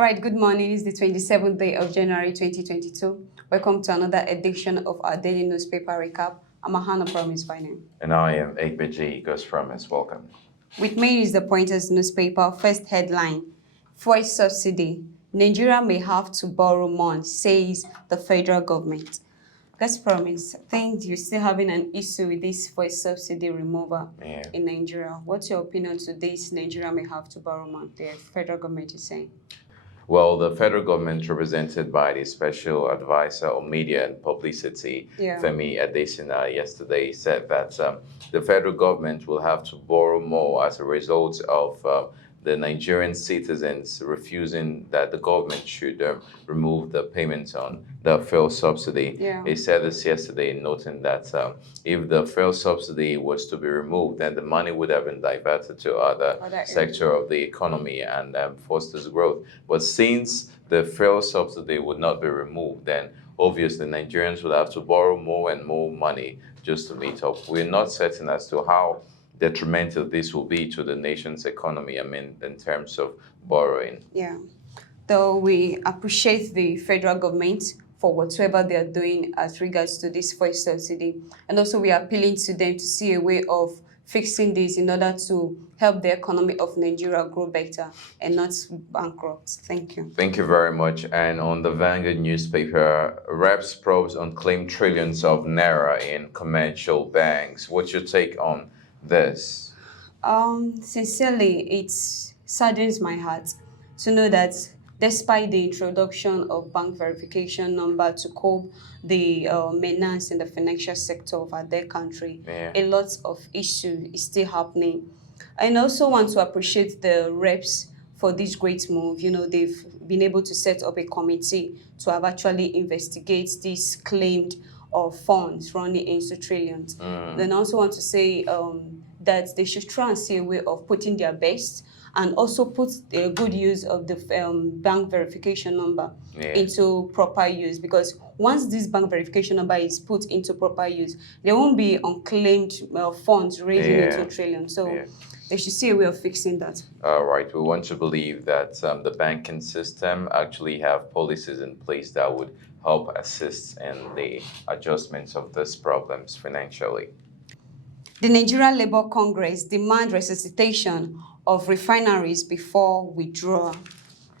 All right, good morning. It's the 27th day of January 2022. Welcome to another edition of our daily newspaper recap. I'm Ahana Promise by name. And I am Egbeji Ghost Promise. Welcome. With me is the Pointers newspaper. First headline: Fuel subsidy. Nigeria may have to borrow more, says the federal government. Ghost Promise, I think you're still having an issue with this fuel subsidy removal in Nigeria. What's your opinion to this? Nigeria may have to borrow more, the federal government is saying. Well, the federal government, represented by the Special Advisor on Media and Publicity, Femi Adesina, yesterday said that the federal government will have to borrow more as a result of the Nigerian citizens refusing that the government should remove the payments on the fuel subsidy. He said this yesterday, noting that if the fuel subsidy was to be removed, then the money would have been diverted to other sector of the economy and fosters growth. But since the fuel subsidy would not be removed, then obviously Nigerians will have to borrow more and more money just to meet up. We're not certain as to how detrimental this will be to the nation's economy, I mean, in terms of borrowing. Yeah. Though we appreciate the federal government for whatever they are doing as regards to this fuel subsidy. And also we are appealing to them to see a way of fixing this in order to help the economy of Nigeria grow better and not bankrupt. Thank you. Thank you very much. And on the Vanguard newspaper, reps probes unclaimed trillions of naira in commercial banks. What's your take on this? Sincerely, it saddens my heart to know that despite the introduction of bank verification number to curb the menace in the financial sector of our dear country, a lot of issue is still happening. I also want to appreciate the reps for this great move. You know, they've been able to set up a committee to have actually investigate this claimed of funds running into trillions. Then I also want to say that they should try and see a way of putting their best and also put a good use of the bank verification number into proper use, because once this bank verification number is put into proper use, there won't be unclaimed funds raising into trillions. So they should see a way of fixing that. All right. We want to believe that the banking system actually have policies in place that would help assist in the adjustments of these problems financially. The Nigeria Labour Congress demand resuscitation of refineries before withdrawal.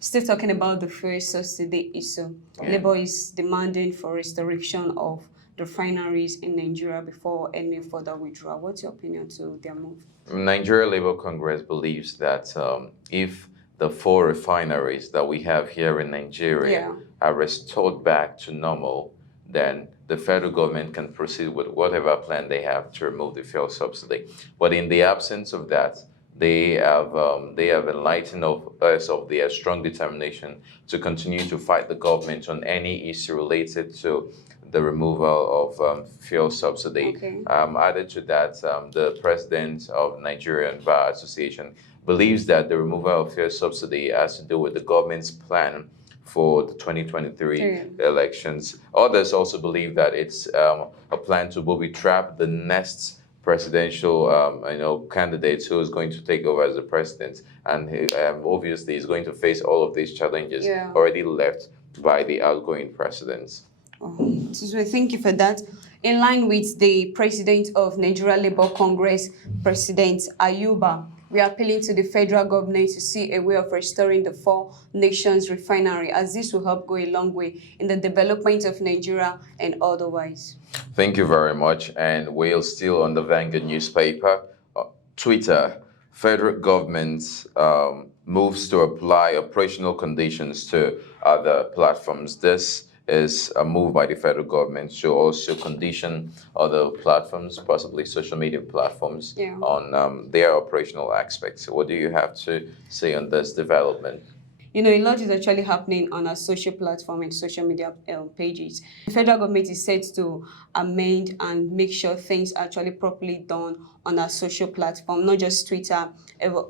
Still talking about the fuel subsidy issue. Labour is demanding for restoration of the refineries in Nigeria before any further withdrawal. What's your opinion to their move? Nigeria Labour Congress believes that if the 4 refineries that we have here in Nigeria are restored back to normal, then the federal government can proceed with whatever plan they have to remove the fuel subsidy. But in the absence of that, they have enlightened us of their strong determination to continue to fight the government on any issue related to the removal of fuel subsidy. Added to that, the president of Nigerian Bar Association believes that the removal of fuel subsidy has to do with the government's plan for the 2023 elections. Others also believe that it's a plan to booby trap the next presidential candidate who is going to take over as the president, and obviously is going to face all of these challenges already left by the outgoing presidents. So thank you for that. In line with the president of Nigeria Labour Congress, President Ayuba, we are appealing to the federal government to see a way of restoring the 4 nations refinery, as this will help go a long way in the development of Nigeria and otherwise. Thank you very much. And we're still on the Vanguard newspaper. Twitter, federal government moves to apply operational conditions to other platforms. This is a move by the federal government to also condition other platforms, possibly social media platforms, on their operational aspects. What do you have to say on this development? You know, a lot is actually happening on our social platform and social media pages. The federal government is set to amend and make sure things are actually properly done on our social platform, not just Twitter,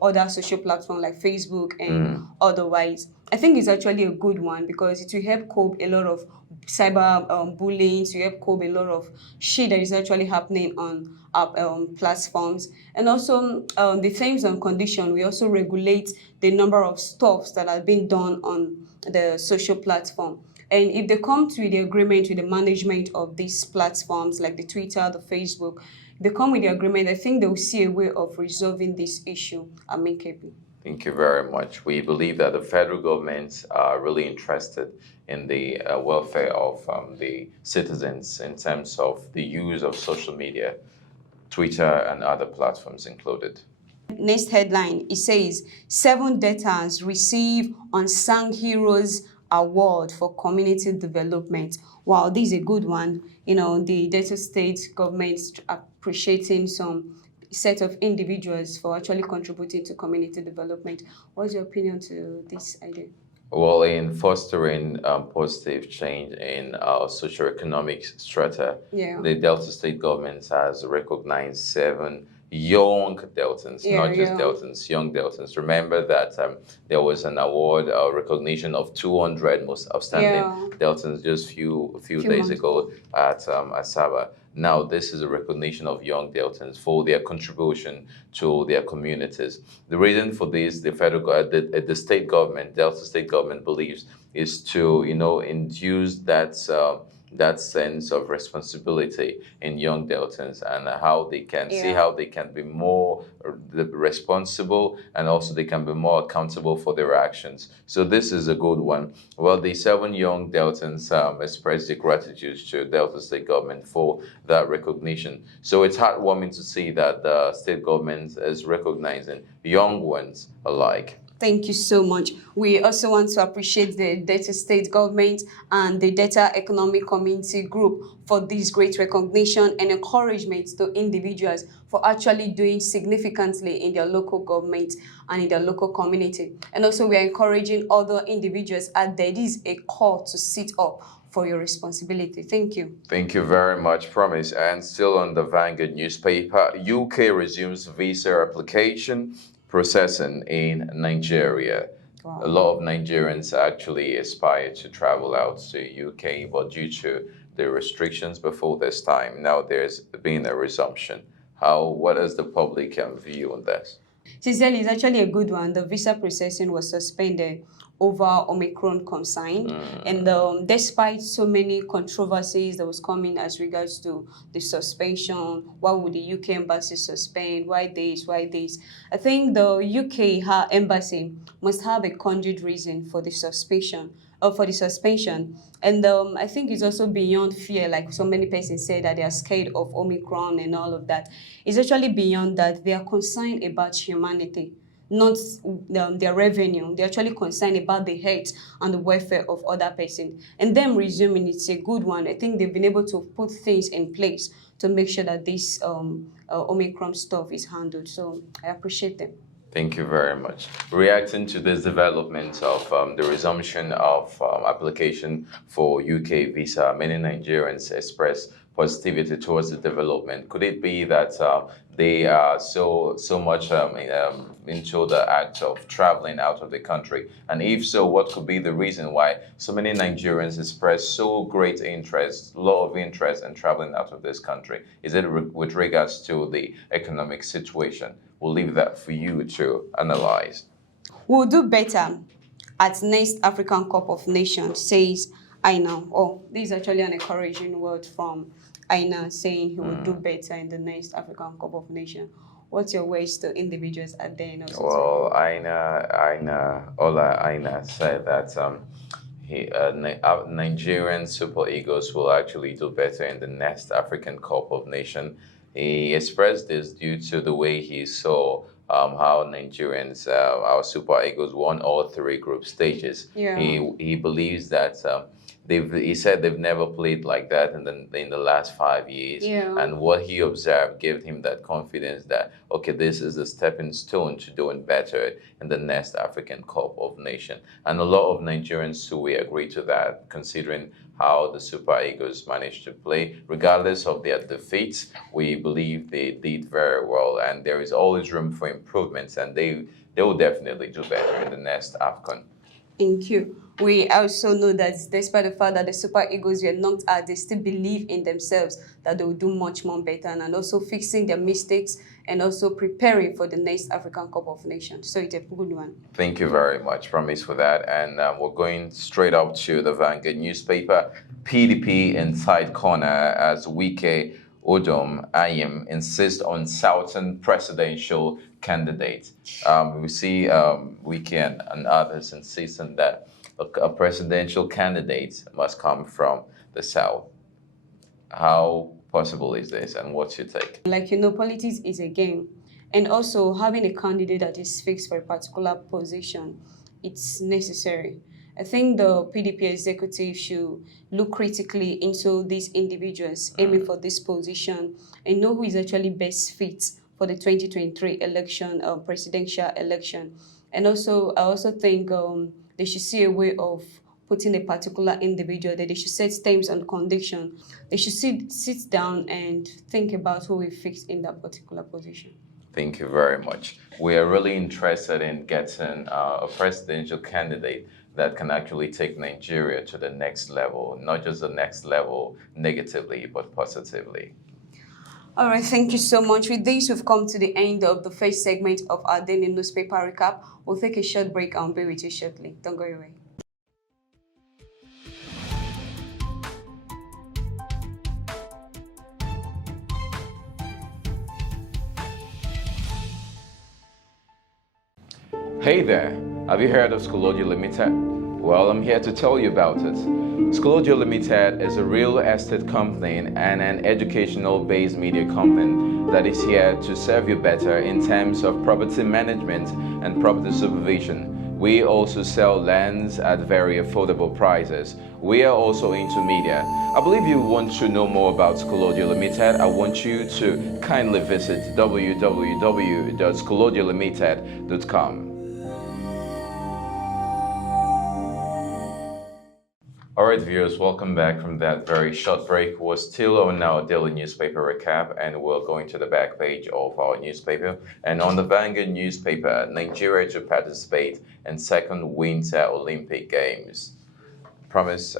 other social platforms like Facebook and otherwise. I think it's actually a good one because it will help cope a lot of cyber bullying, to help cope a lot of shit that is actually happening on our platforms. And also the terms and condition, we also regulate the number of stuffs that are being done on the social platform. And if they come to the agreement with the management of these platforms like the Twitter, the Facebook, they come with the agreement, I think they will see a way of resolving this issue amicably. Thank you very much. We believe that the federal governments are really interested in the welfare of the citizens in terms of the use of social media, Twitter and other platforms included. Next headline, it says, 7 debtors receive Unsung Heroes Award for Community Development. Wow, this is a good one. You know, the Delta State government appreciating some set of individuals for actually contributing to community development. What's your opinion to this idea? Well, in fostering positive change in our socioeconomic strata, the Delta State government has recognized 7 young Deltans, not just Deltans, young Deltans. Remember that there was an award recognition of 200 most outstanding Deltans just few days ago at Asaba. Now, this is a recognition of young Deltans for their contribution to their communities. The reason for this, the state government, Delta State government believes, is to, induce that sense of responsibility in young Deltans and how they can see how they can be more responsible and also they can be more accountable for their actions. So this is a good one. Well, the 7 young Deltans expressed their gratitude to Delta State government for that recognition. So it's heartwarming to see that the state government is recognizing young ones alike. Thank you so much. We also want to appreciate the Delta State government and the Delta Economic Community Group for this great recognition and encouragement to individuals for actually doing significantly in their local government and in their local community. And also we are encouraging other individuals as there is a call to sit up for your responsibility. Thank you. Thank you very much, Promise. And still on the Vanguard newspaper, UK resumes visa application processing in Nigeria. Wow. A lot of Nigerians actually aspire to travel out to UK, but due to the restrictions before this time, now there's been a resumption. What is the public view on this? Sincerely, it's actually a good one. The visa processing was suspended over Omicron consigned. And despite so many controversies that was coming as regards to the suspension, why would the UK embassy suspend, why this, I think the UK embassy must have a conjured reason for the suspension. And I think it's also beyond fear, like so many persons say that they are scared of Omicron and all of that. It's actually beyond that. They are concerned about humanity, not their revenue. They're actually concerned about the health and the welfare of other persons. And them resuming, it's a good one. I think they've been able to put things in place to make sure that this Omicron stuff is handled. So I appreciate them. Thank you very much. Reacting to this development of the resumption of application for UK visa, many Nigerians express positivity towards the development. Could it be that they are so much into the act of traveling out of the country? And if so, what could be the reason why so many Nigerians express so great interest, lot of interest in traveling out of this country? Is it with regards to the economic situation? We'll leave that for you to analyze. We'll do better at next African Cup of Nations, says Aina. Oh, this is actually an encouraging word from Aina saying he will do better in the next African Cup of Nations. What's your words to individuals at the end of the Well, Aina said that Nigerian Super Eagles will actually do better in the next African Cup of Nations. He expressed this due to the way he saw how Nigerians, our Super Eagles, won all 3 group stages. Yeah. He believes that he said they've never played like that in the last 5 years. Yeah. And what he observed gave him that confidence that, okay, this is a stepping stone to doing better in the next African Cup of Nations. And a lot of Nigerians too, we agree to that, considering how the Super Eagles managed to play. Regardless of their defeats, we believe they did very well, and there is always room for improvements, and they will definitely do better in the next AFCON. Thank you. We also know that despite the fact that the Super Eagles were knocked out, they still believe in themselves that they will do much more better and also fixing their mistakes and also preparing for the next African Cup of Nations. So it's a good one. Thank you very much, Promise, for that. And we're going straight up to the Vanguard newspaper. PDP inside corner as Wike Odom Ayim insist on Southern presidential candidate. We see Wike and others insisting that a presidential candidate must come from the South. How possible is this, and what's your take? Like, politics is a game. And also having a candidate that is fixed for a particular position, it's necessary. I think the PDP executive should look critically into these individuals aiming for this position and know who is actually best fit for the 2023 election, presidential election. And also, I also think they should see a way of putting a particular individual, that they should set terms and conditions. They should sit down and think about who will fit in that particular position. Thank you very much. We are really interested in getting a presidential candidate that can actually take Nigeria to the next level, not just the next level negatively, but positively. All right, thank you so much. With this, we've come to the end of the first segment of our daily newspaper recap. We'll take a short break and be with you shortly. Don't go away. Hey there, have you heard of Schoology Limited? Well, I'm here to tell you about it. Schoology Limited is a real estate company and an educational-based media company that is here to serve you better in terms of property management and property supervision. We also sell lands at very affordable prices. We are also into media. I believe you want to know more about Schoology Limited. I want you to kindly visit www.schoologylimited.com. All right, viewers, welcome back from that very short break. We're still on our daily newspaper recap, and we're going to the back page of our newspaper. And on the Vanguard newspaper, Nigeria to participate in second Winter Olympic Games. Promise,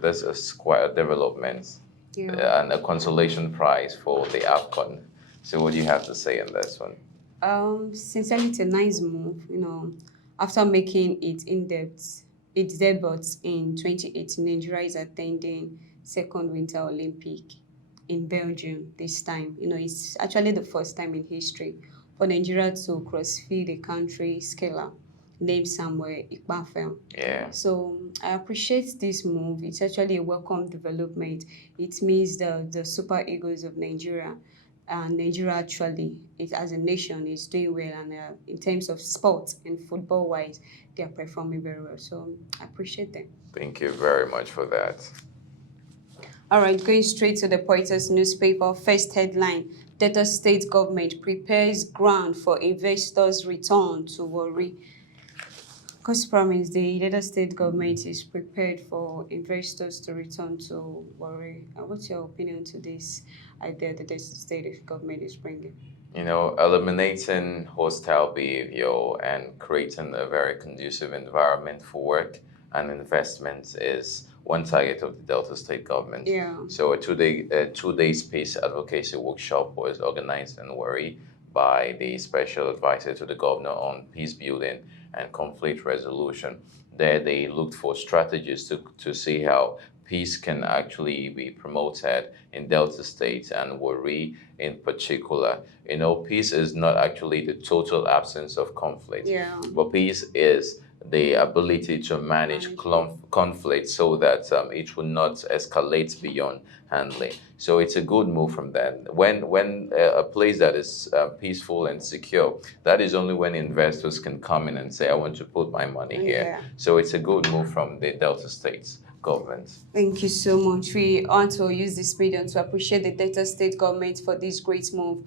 this is quite a development and a consolation prize for the AFCON. So what do you have to say on this one? Sincerely, it's a nice move, after making it in-depth. Its debut in 2018, Nigeria is attending second Winter Olympic in Belgium this time. It's actually the first time in history for Nigeria to cross-feed a country scaler named Samuel Ikpafel. Yeah. So I appreciate this move. It's actually a welcome development. It means the Super Eagles of Nigeria and Nigeria actually, as a nation, is doing well, and in terms of sports and football-wise, they are performing very well. So I appreciate them. Thank you very much for that. All right, going straight to the Pointers newspaper. First headline: Delta State government prepares ground for investors' return to Warri. Because promise, the Delta State government is prepared for investors to return to Warri. What's your opinion to this idea that the state government is bringing? Eliminating hostile behavior and creating a very conducive environment for work and investment is one target of the Delta State government. Yeah. So a two-day peace advocacy workshop was organized in Warri by the special advisor to the governor on peace building and conflict resolution. There they looked for strategies to see how peace can actually be promoted in Delta State and Warri in particular. Peace is not actually the total absence of conflict, but peace is the ability to manage conflict so that it will not escalate beyond handling. So it's a good move from them. When a place that is peaceful and secure, that is only when investors can come in and say, I want to put my money here. So it's a good move from the Delta States government. Thank you so much. We want to use this medium to appreciate the Delta State government for this great move,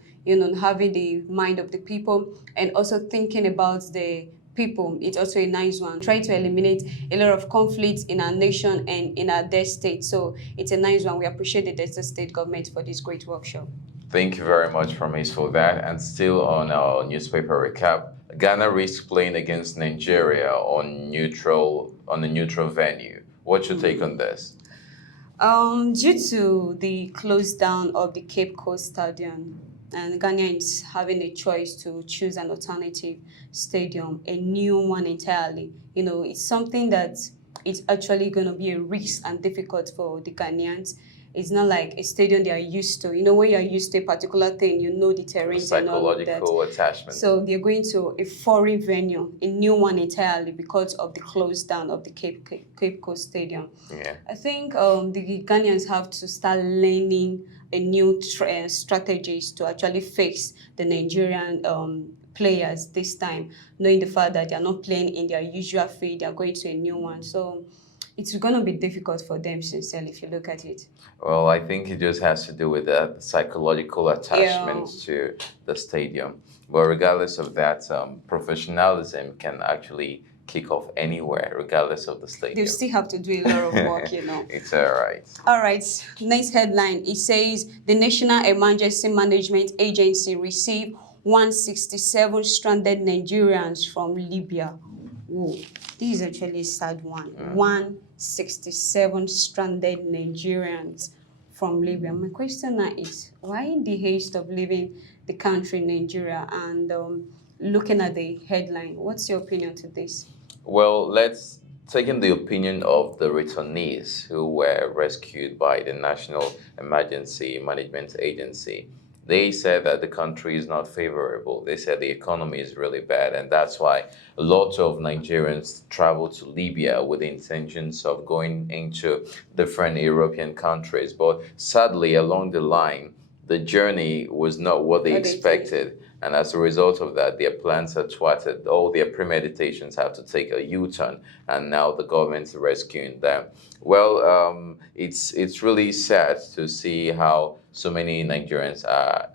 having the mind of the people and also thinking about the people. It's also a nice one. Try to eliminate a lot of conflicts in our nation and in our dead state. So it's a nice one. We appreciate the Delta State government for this great workshop. Thank you very much, Promise, for that. And still on our newspaper recap, Ghana risks playing against Nigeria on a neutral venue. What's your take on this? Due to the close down of the Cape Coast Stadium and Ghanaians having a choice to choose an alternative stadium, a new one entirely, it's something that it's actually going to be a risk and difficult for the Ghanaians. It's not like a stadium they are used to. When you're used to a particular thing, the terrain and all of that. Psychological attachment. So they're going to a foreign venue, a new one entirely, because of the close down of the Cape Coast Stadium. Yeah. I think the Ghanaians have to start learning a new strategies to actually face the Nigerian players this time, knowing the fact that they are not playing in their usual field, they are going to a new one. So it's going to be difficult for them, sincerely, if you look at it. Well, I think it just has to do with that psychological attachment to the stadium. But regardless of that, professionalism can actually kick off anywhere, regardless of the stadium. They still have to do a lot of work, It's all right. All right. Next headline. It says the National Emergency Management Agency received 167 stranded Nigerians from Libya. Whoa, this is actually a sad one. 167 stranded Nigerians from Libya. My question now is, why in the haste of leaving the country, Nigeria, and looking at the headline, what's your opinion to this? Well, let's take in the opinion of the returnees who were rescued by the National Emergency Management Agency. They said that the country is not favorable. They said the economy is really bad, and that's why a lot of Nigerians travel to Libya with the intentions of going into different European countries. But sadly, along the line, the journey was not what they expected. And as a result of that, their plans are thwarted. All their premeditations have to take a U-turn, and now the government's rescuing them. Well, it's really sad to see how so many Nigerians are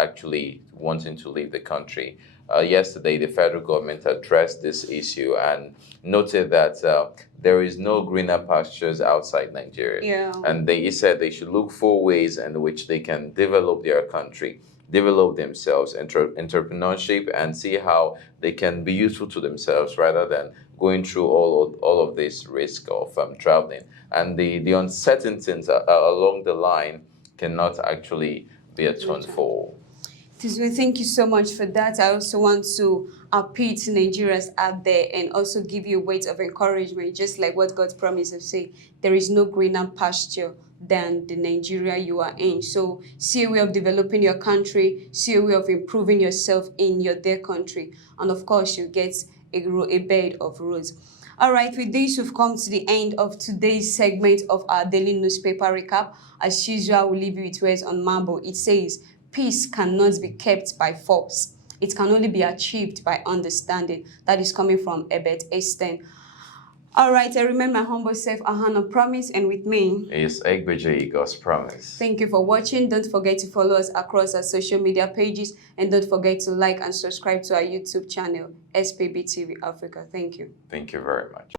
actually wanting to leave the country. Yesterday, the federal government addressed this issue and noted that there is no greener pastures outside Nigeria. Yeah. And they said they should look for ways in which they can develop their country, develop themselves, entrepreneurship, and see how they can be useful to themselves rather than going through all of this risk of traveling. And the uncertainties along the line cannot actually be atoned for. Tizwe, thank you so much for that. I also want to appeal to Nigerians out there and also give you a word of encouragement, just like what God promised to say. There is no greener pasture than the Nigeria you are in. So see a way of developing your country, see a way of improving yourself in your their country. And of course, you get a bed of roses. All right, with this, we've come to the end of today's segment of our daily newspaper recap. As usual, we'll leave you with words on Mambo. It says, peace cannot be kept by force. It can only be achieved by understanding. That is coming from Ebert Esten. All right, I remember my humble self, Ahana Promise, and with me is Egbeje God's Promise. Thank you for watching. Don't forget to follow us across our social media pages, and don't forget to like and subscribe to our YouTube channel, SPB TV Africa. Thank you. Thank you very much.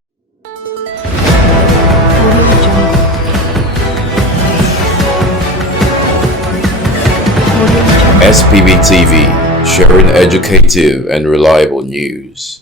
SPB TV, sharing educative and reliable news.